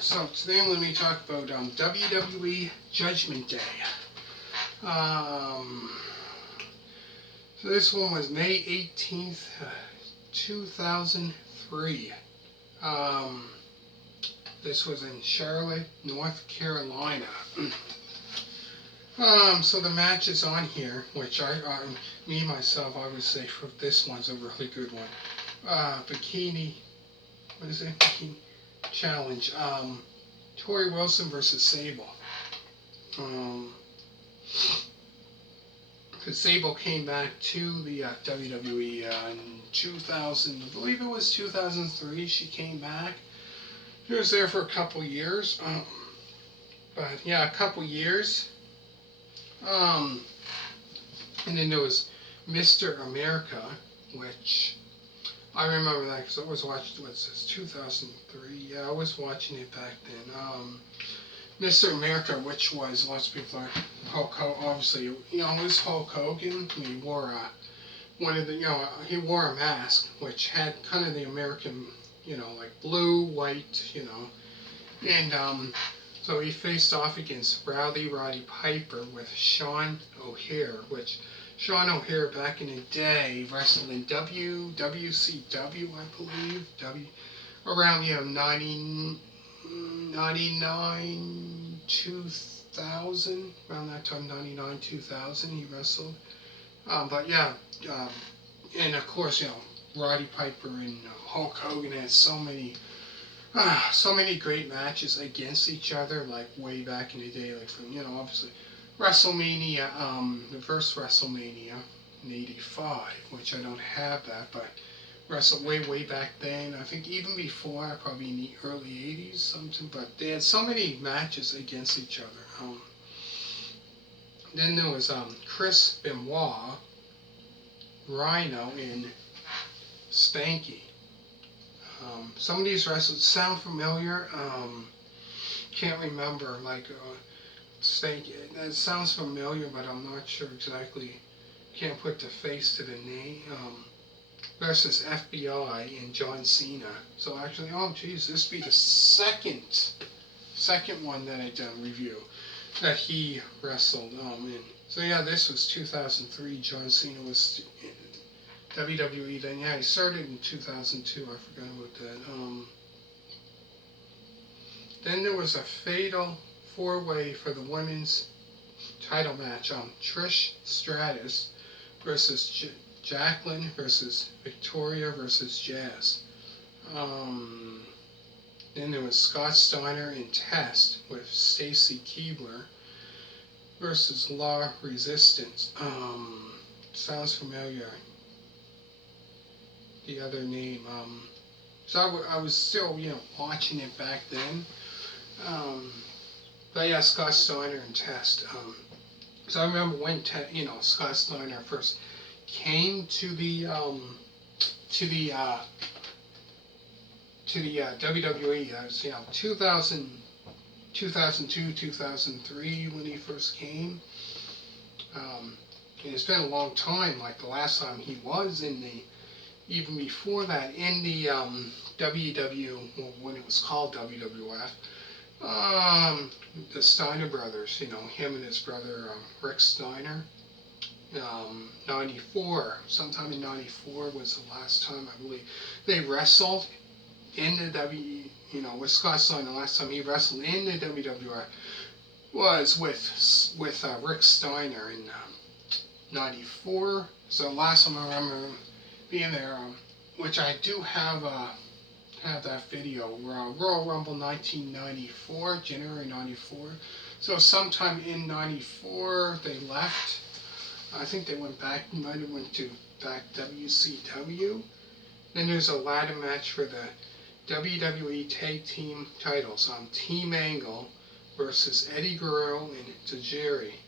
So today I'm going to be talking about WWE Judgment Day. So this one was May 18th, 2003. This was in Charlotte, North Carolina. So the match is on here, which me myself, I would say for this one's a really good one. Bikini Challenge. Tori Wilson versus Sable. Because Sable came back to the WWE in 2000, I believe it was 2003. She came back. She was there for a couple years. But yeah, a couple years. And then there was Mr. America, which I remember that because I was watching, what's this, 2003? Yeah, I was watching it back then. Mr. America, which was, lots of people are, Hulk Hogan, obviously, it was Hulk Hogan. He wore he wore a mask, which had kind of the American, like blue, white, and, so he faced off against Roddy Piper with Sean O'Haire, which Sean O'Haire back in the day wrestled in WCW, I believe, around 99, 2000, around that time, 99, 2000 he wrestled. But yeah, and of course, Roddy Piper and Hulk Hogan had so many great matches against each other, like way back in the day, like from, obviously WrestleMania, the first WrestleMania in '85, which I don't have that, but way back then, I think even before, probably in the early '80s, something, but they had so many matches against each other. Then there was Chris Benoit, Rhino, and Stanky. Some of these wrestlers sound familiar. Can't remember, like Stanky. It sounds familiar, but I'm not sure exactly. Can't put the face to the name. Versus FBI and John Cena. So actually, this would be the second one that I done review that he wrestled in. So yeah, this was 2003. John Cena was in WWE then. Yeah, he started in 2002. I forgot about that. Then there was a fatal four-way for the women's title match. Trish Stratus versus Jacqueline versus Victoria versus Jazz. Then there was Scott Steiner and Test with Stacy Keibler versus La Resistance. Sounds familiar. The other name. So I was still, watching it back then. But yeah, Scott Steiner and Test. So I remember when Scott Steiner first came to the WWE. That was 2002, 2003 when he first came. And it's been a long time. Like the last time he was in even before that, in the WW, when it was called WWF. The Steiner brothers, him and his brother Rick Steiner. 94, sometime in 94 was the last time I believe they wrestled in the with Scott Steiner. The last time he wrestled in the WWF was with Rick Steiner in 94. So the last time I remember being there, which I do have that video, Royal Rumble 1994, January 94. So sometime in 94 they left. I think they might have went to WCW. Then there's a ladder match for the WWE Tag Team titles. Team Angle versus Eddie Guerrero and Tajiri.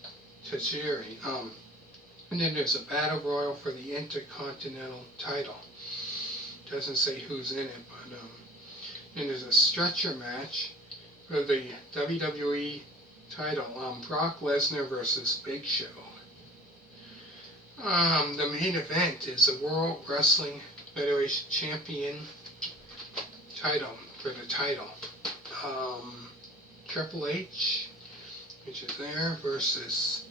And then there's a Battle Royal for the Intercontinental title. Doesn't say who's in it, but then there's a stretcher match for the WWE title. Brock Lesnar versus Big Show. The main event is the World Wrestling Federation Champion title, for the title. Triple H, which is there, versus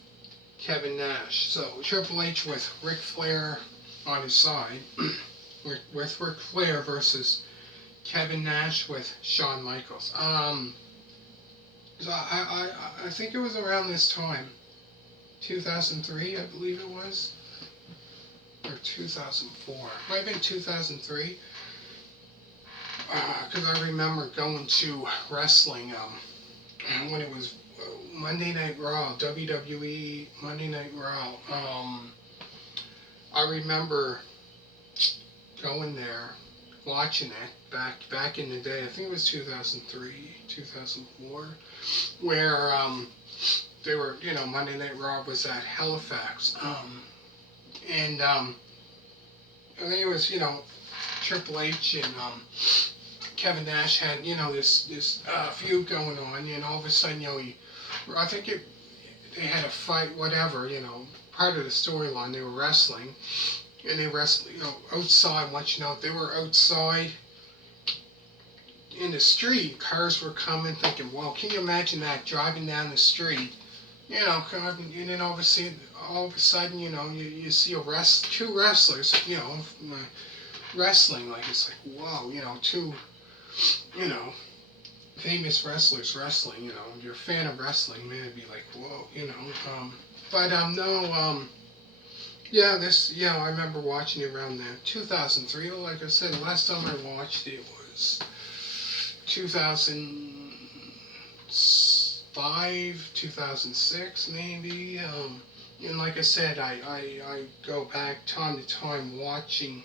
Kevin Nash. So Triple H with Ric Flair on his side, with Ric Flair versus Kevin Nash with Shawn Michaels. So I think it was around this time, 2003, I believe it was, or 2004. Might have been 2003, because I remember going to wrestling when it was Monday Night Raw, WWE Monday Night Raw. I remember going there, watching it back in the day. I think it was 2003, 2004, where they were, Monday Night Raw was at Halifax, and I think it was, Triple H and Kevin Nash had, this feud going on, and all of a sudden, I think they had a fight, whatever, part of the storyline. They were wrestling, and they wrestled, outside. Once they were outside in the street. Cars were coming, thinking, "Well, can you imagine that driving down the street?" And then all of a sudden, you see two wrestlers, wrestling. Like, it's like, whoa, two, famous wrestlers wrestling. If you're a fan of wrestling, man, it'd be like, whoa, no. Yeah, I remember watching it around there. 2003, like I said, the last time I watched it was 2005, 2006, maybe. And like I said, I go back time to time watching,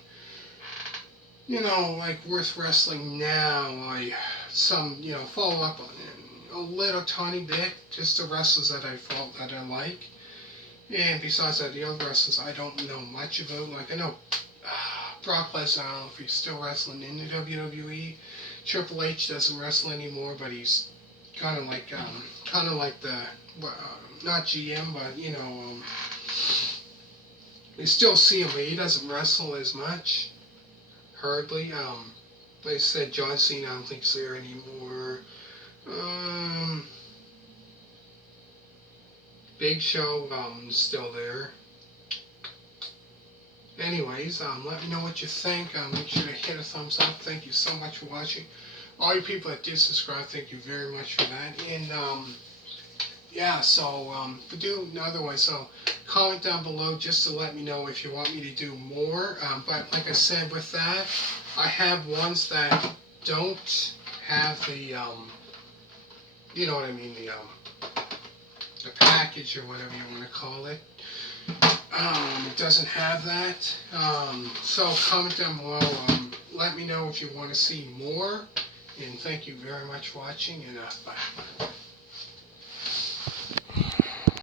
like Worth Wrestling now. Follow up on it a little tiny bit, just the wrestlers that I like. And besides that, the other wrestlers I don't know much about. Like, I know Brock Lesnar, I don't know if he's still wrestling in the WWE. Triple H doesn't wrestle anymore, but he's kind of like the, not GM, but, you still see him, but he doesn't wrestle as much, hardly. Like I said, John Cena, I don't think he's there anymore. Big Show, still there. Anyways, let me know what you think. Make sure to hit a thumbs up. Thank you so much for watching. All you people that did subscribe, thank you very much for that. And otherwise, so comment down below just to let me know if you want me to do more. But like I said, with that, I have ones that don't have the, you know what I mean, the package or whatever you want to call it. It doesn't have that. So comment down below. Let me know if you want to see more. And thank you very much for watching. And bye.